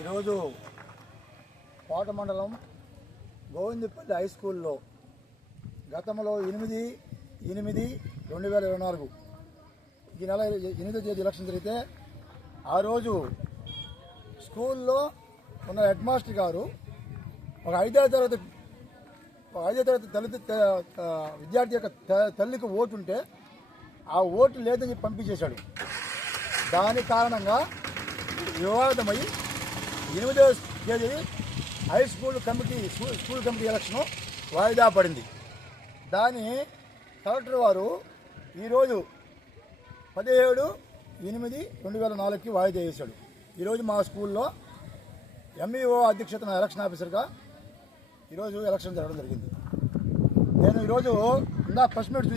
ఈరోజు కోట మండలం గోవిందపల్లి హై స్కూల్లో గతంలో 8/8/2024 ఈ నెల 8వ తేదీ ఎలక్షన్ జరిగితే ఆ రోజు స్కూల్లో ఉన్న హెడ్ మాస్టర్ గారు ఒక 5వ తరగతి విద్యార్థి యొక్క తల్లికి ఓటు ఉంటే ఆ ఓటు లేదని పంపించేశాడు. దాని కారణంగా వివాదమై 8వ తేదీ హై స్కూల్ కమిటీ ఎలక్షన్ వాయిదా పడింది. దాని కలెక్టర్ వారు ఈరోజు 17/8/2024కి వాయిదా చేశాడు. ఈరోజు మా స్కూల్లో ఎంఈఓ అధ్యక్షతన ఎలక్షన్ ఆఫీసర్గా ఈరోజు ఎలక్షన్ జరగడం జరిగింది. నేను ఈరోజు ఇందాక ఫస్ట్ మీట్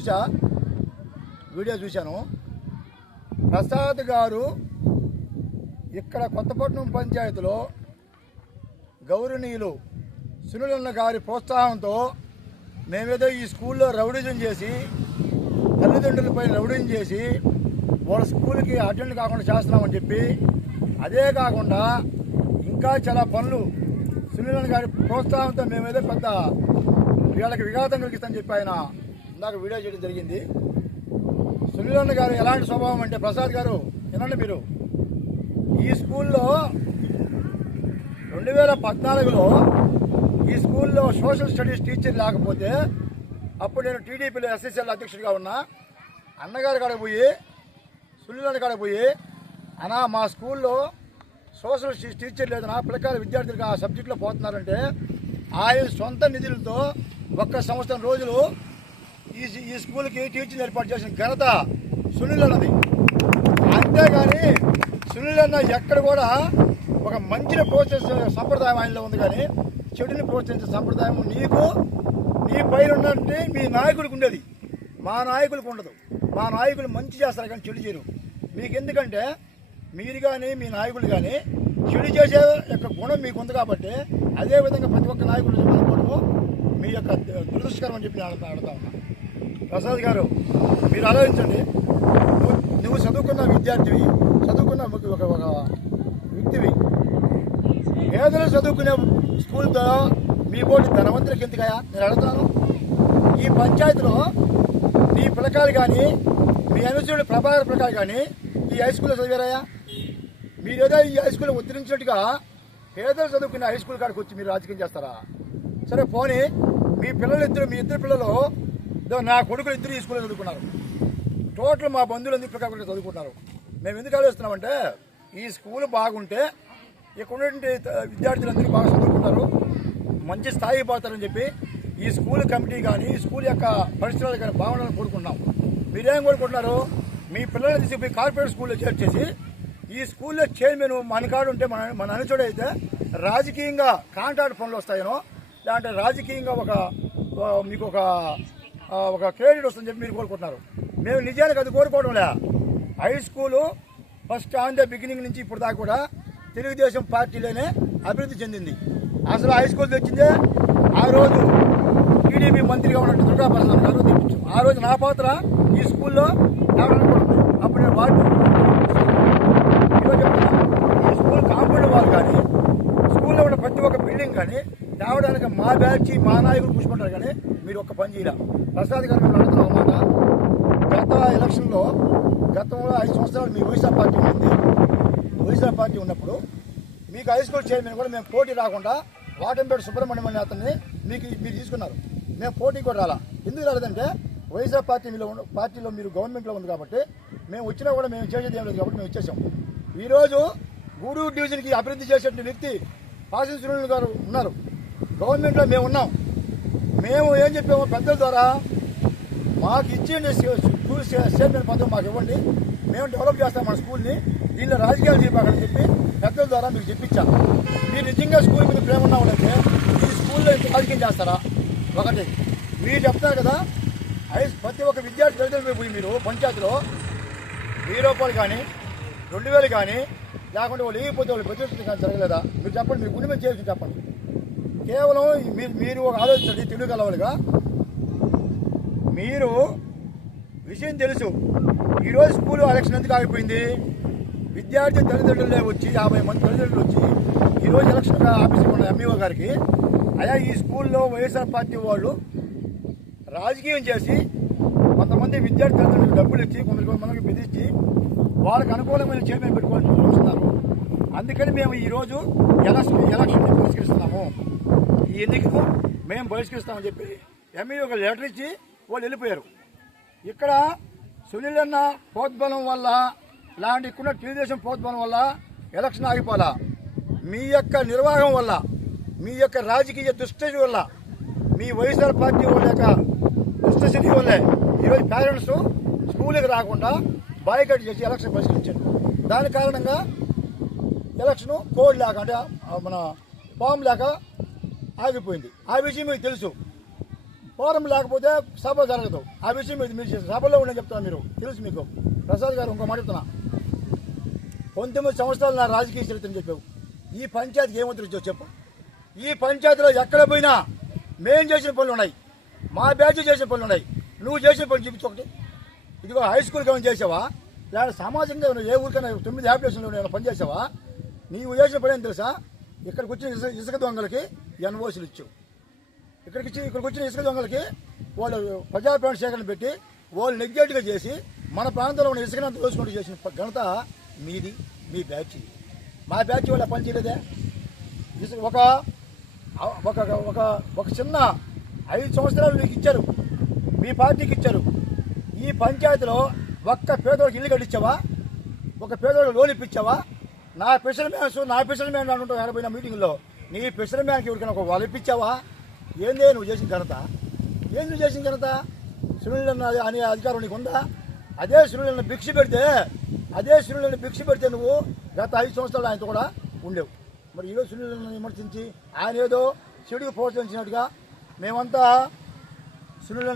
వీడియో చూశాను. ప్రసాద్ గారు ఇక్కడ కొత్తపట్నం పంచాయతీలో గౌరవనీయులు సునీలన్న గారి ప్రోత్సాహంతో మేమేదో ఈ స్కూల్లో రౌడీజం చేసి తల్లిదండ్రులపై రౌడీజం చేసి వాళ్ళ స్కూల్కి అటెండ్ కాకుండా చేస్తున్నామని చెప్పి, అదే కాకుండా ఇంకా చాలా పనులు సునీలన్న గారి ప్రోత్సాహంతో మేమేదో పెద్ద వీళ్ళకి విఘాతం కలిగిస్తామని చెప్పి ఆయన ఇందాక వీడియో చేయడం జరిగింది. సునీలన్న గారు ఎలాంటి స్వభావం అంటే, ప్రసాద్ గారు వినండి, మీరు ఈ స్కూల్లో 2014లో ఈ స్కూల్లో సోషల్ స్టడీస్ టీచర్ లేకపోతే అప్పుడు నేను టీడీపీలో ఎస్ఎస్ఎల్ అధ్యక్షుడిగా ఉన్నా. అన్నగారి కాడకు పోయి సునీలన్న కాడకు పోయి, అన్నా మా స్కూల్లో సోషల్ టీచర్ లేదన్నా, పిల్లకాయల విద్యార్థులుగా ఆ సబ్జెక్టులో పోతున్నారంటే ఆయన సొంత నిధులతో 1 సంవత్సరం రోజులు ఈ స్కూల్కి టీచింగ్ ఏర్పాటు చేసిన ఘనత సునీలన్నది. అంతేగాని సునీలన్న ఎక్కడ కూడా ఒక మంచిని ప్రోత్సహించే సంప్రదాయం ఆయనలో ఉంది, కానీ చెడుని ప్రోత్సహించే సంప్రదాయం నీ పైన ఉన్నట్టు మీ నాయకుడికి ఉండేది, మా నాయకులకు ఉండదు. మా నాయకులు మంచి చేస్తారు కానీ చెడు చేయరు. మీకు ఎందుకంటే మీరు కానీ మీ నాయకులు కానీ చెడు చేసే యొక్క గుణం మీకు ఉంది కాబట్టి, అదేవిధంగా ప్రతి ఒక్క నాయకుడు అనుకోవడము మీ యొక్క దురదృష్టకరం అని చెప్పి అడుగుతా ఉన్నా. ప్రసాద్ గారు, మీరు ఆలోచించండి. నువ్వు చదువుకున్న విద్యార్థివి, చదువుకున్న ఒక వ్యక్తివి, పేదలు చదువుకునే స్కూల్తో మీ పోటీ ధనవంతులకి ఎందుకయా నేను అడుగుతాను. ఈ పంచాయతీలో నీ పిల్లకాయలు కానీ మీ అనుచరుడు ప్రభాకర్ పిల్లకాయలు కానీ ఈ హై స్కూల్లో చదివారయ్యా? మీరేదో ఈ హై స్కూల్లో ఉద్ధరించినట్టుగా పేదలు చదువుకునే హై స్కూల్ కాడికి వచ్చి మీరు రాజకీయం చేస్తారా? సరే పోనీ, మీ ఇద్దరు పిల్లలు నా కొడుకులు ఇద్దరు ఈ స్కూల్లో చదువుకున్నారు. టోటల్ మా బంధువులు ఎందుకు ప్రకారం చదువుకుంటున్నారు. మేము ఎందుకు ఆలోచిస్తున్నామంటే, ఈ స్కూల్ బాగుంటే ఇక్కడ ఉన్నటువంటి విద్యార్థులందరూ బాగా చదువుకుంటారు, మంచి స్థాయి పోతారని చెప్పి ఈ స్కూల్ కమిటీ కానీ ఈ స్కూల్ యొక్క పరిసరాలు కానీ బాగుండాలని కోరుకుంటున్నాం. మీరేం కోరుకుంటున్నారు? మీ పిల్లల్ని తీసుకుపోయి కార్పొరేట్ స్కూల్లో చేర్చేసి ఈ స్కూల్లో చైర్మన్ మనకాడు ఉంటే మన అనుచరుడు అయితే రాజకీయంగా కాంట్రాక్ట్ పనులు వస్తాయనో, లేదంటే రాజకీయంగా మీకు ఒక క్రెడిట్ వస్తుందని చెప్పి మీరు కోరుకుంటున్నారు. మేము నిజానికి అది కోరుకోవడంలే. High school first on the beginning నుంచి ఇప్పుడు దాకా కూడా తెలుగుదేశం పార్టీలోనే అభివృద్ధి చెందింది. అసలు హై స్కూల్ తెచ్చిందే ఆ రోజు టీడీపీ మంత్రిగా ఉన్నట్టు దుర్గాప్రసాద్ గారు తెప్పించాం. ఆ రోజు నా పాత్ర ఈ స్కూల్లో అప్పుడు నేను వార్డు ఈ స్కూల్ కాంపౌండ్ వాళ్ళు కానీ స్కూల్లో ఉన్న ప్రతి ఒక్క బిల్డింగ్ కానీ తేవడానికి మా బ్యాచ్ మా నాయకులు కూర్చుకుంటారు, కానీ మీరు ఒక్క పని చేయరా. ప్రసాద్ గారు మేము అడుగుతున్నాం అన్నమాట. గత ఎలక్షన్లో గతంలో 5 సంవత్సరాలు మీ వైఎస్ఆర్ పార్టీ ఉంది. వైఎస్ఆర్ పార్టీ ఉన్నప్పుడు మీకు హై స్కూల్ చైర్మన్ కూడా మేము పోటీ రాకుండా వాటంపేట సుబ్రహ్మణ్యం అనే అతన్ని మీరు తీసుకున్నారు. మేము పోటీ కూడా రాలా. ఎందుకు రాలేదంటే వైఎస్ఆర్ పార్టీలో మీరు గవర్నమెంట్లో ఉంది కాబట్టి, మేము వచ్చినా కూడా మేము చేసేది ఏం లేదు కాబట్టి మేము వచ్చేసాం. ఈరోజు గూడూరు డివిజన్కి అభివృద్ధి చేసే వ్యక్తి పాసిన్ సునీల్ గారు ఉన్నారు. గవర్నమెంట్లో మేము ఉన్నాం. మేము ఏం చెప్పాము, పెద్దల ద్వారా మాకు ఇచ్చేయండి, స్కూల్ చైర్మన్ పదవి మాకు ఇవ్వండి, మేము డెవలప్ చేస్తాం మన స్కూల్ని, దీనిలో రాజకీయాలు చెప్పాలని చెప్పి పెద్దల ద్వారా మీకు చెప్పించాం. మీరు నిజంగా స్కూల్ మీద ప్రేమ ఉన్నామంటే ఈ స్కూల్లో ఇంత రాజకీయం చేస్తారా? ఒకటి మీరు చెప్తారు కదా, ప్రతి ఒక్క విద్యార్థి తల్లిదండ్రులు పోయి మీరు పంచాయతీలో 1000 రూపాయలు కానీ 2000 కానీ లేకుంటే వాళ్ళు లేకపోతే వాళ్ళు ప్రతిష్ఠ కానీ జరగలేదా? మీరు చెప్పండి, మీ గుండె మీద చేసి చెప్పండి. కేవలం మీరు ఒక ఆలోచించండి, తెలుగు కలవాలిగా మీరు విషయం తెలుసు, ఈరోజు స్కూల్ ఎలక్షన్ ఎందుకు ఆగిపోయింది? విద్యార్థి తల్లిదండ్రులే వచ్చి 50 మంది తల్లిదండ్రులు వచ్చి ఈరోజు ఎలక్షన్ ఆఫీసులో ఉన్న ఎంఈఓ గారికి, అయ్యా ఈ స్కూల్లో వైఎస్ఆర్ పార్టీ వాళ్ళు రాజకీయం చేసి కొంతమంది విద్యార్థి తల్లిదండ్రులకు డబ్బులు ఇచ్చి కొంతమందికి బెదిరించి వాళ్ళకి అనుకూలమైన చైర్మన్ పెట్టుకోవాలని చూస్తున్నారు. అందుకని మేము ఈరోజు ఎలక్షన్ బహిష్కరిస్తున్నాము, ఈ ఎన్నికకు మేము బహిష్కరిస్తామని చెప్పి ఎంఈఓ ఒక లెటర్ ఇచ్చి వాళ్ళు వెళ్ళిపోయారు. ఇక్కడ సునీల్ అన్న ప్రోద్బలం వల్ల, ఇలాంటి ఇక్కడ తెలుగుదేశం ప్రోద్బలం వల్ల ఎలక్షన్ ఆగిపోలా. మీ యొక్క నిర్వాహం వల్ల, మీ యొక్క రాజకీయ దుస్థితి వల్ల, మీ వైఎస్ఆర్ పార్టీ వాళ్ళ యొక్క దుస్థితి వల్లే ఈరోజు పేరెంట్స్ స్కూల్కి రాకుండా బాయ్కట్ చేసి ఎలక్షన్ బహిష్కరించారు. దాని కారణంగా ఎలక్షన్ కోడ్ లేక, అంటే మన ఫామ్ లేక ఆగిపోయింది. ఆ విషయం మీకు తెలుసు. ఫారం లేకపోతే సభ జరగదు. ఆ విషయం మీరు సభలో ఉండని చెప్తున్నా, మీరు తెలుసు మీకు. ప్రసాద్ గారు ఇంకో మాట చెప్తున్నా, 19 సంవత్సరాలు నా రాజకీయ చరిత్రని చెప్పావు. ఈ పంచాయతీకి ఏమవుతుందో చెప్పు. ఈ పంచాయతీలో ఎక్కడ పోయినా మేం చేసిన పనులు ఉన్నాయి, మా బ్యాచ్ చేసిన పనులు ఉన్నాయి. నువ్వు చేసిన పనులు చూపించు ఒకటి. ఇదిగో హై స్కూల్కి ఏమైనా చేసావా, లేదా సామాజికంగా ఏ ఊరికైనా 9 అప్లికేషన్లు ఏమైనా పని చేసావా? నీవు చేసిన పని ఏం తెలుసా? ఇక్కడికి వచ్చిన ఇసుక దొంగలకి ఎన్ఓసీలు ఇచ్చావు. ఇక్కడికి వచ్చిన ఇసుక దొంగలకి వాళ్ళు ప్రజాప్రాణ సేకరణ పెట్టి వాళ్ళు నెగ్లెక్ట్గా చేసి మన ప్రాంతంలో ఉన్న ఇసుకనంత దోసుకుంటూ చేసిన ఘనత మీది, మీ బ్యాచ్. మా బ్యాచ్ వాళ్ళు పని చేయలేదే. ఒక ఒక ఒక ఒక చిన్న 5 సంవత్సరాలు మీకు ఇచ్చారు, మీ పార్టీకి ఇచ్చారు. ఈ పంచాయతీలో ఒక్క పేదోడికి ఇల్లు కట్టించావా? ఒక పేదోడికి లోన్ ఇప్పించావా? నా స్పెషల్ మ్యాన్ అంటుంటావు 80 మీటింగ్లో. నీ స్పెషల్ మ్యాన్కి ఎవరికైనా ఒక వాళ్ళు ఇప్పించావా? ఏందే నువ్వు చేసిన ఘనత? ఏం నువ్వు చేసిన ఘనత? సునీల్ అనే అధికారం నీకు ఉందా? అదే సునీల్ భిక్ష పెడితే నువ్వు గత 5 సంవత్సరాలు ఆయనతో కూడా ఉండేవు. మరి ఈరోజు సునీల్ విమర్శించి ఆయన ఏదో చెడుకు ప్రోత్సహించినట్టుగా మేమంతా సునీల్